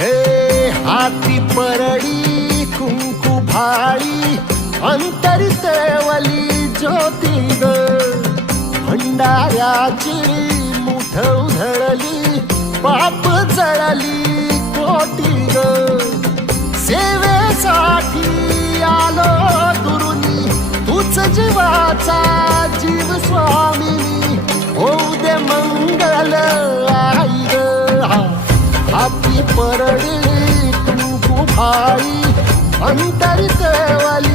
हे हाती परडी कुंकू भाळी अंतरितवली ज्योती ग भंडाऱ्याची मुठ उधळली पाप जळली कोटी ग सेवेसाठी आलो दुरुनी तूच जीवाचा जीव स्वामिनी होऊ दे मंगल आई ग हाती परडी कुंकू भाळी अंतरितवली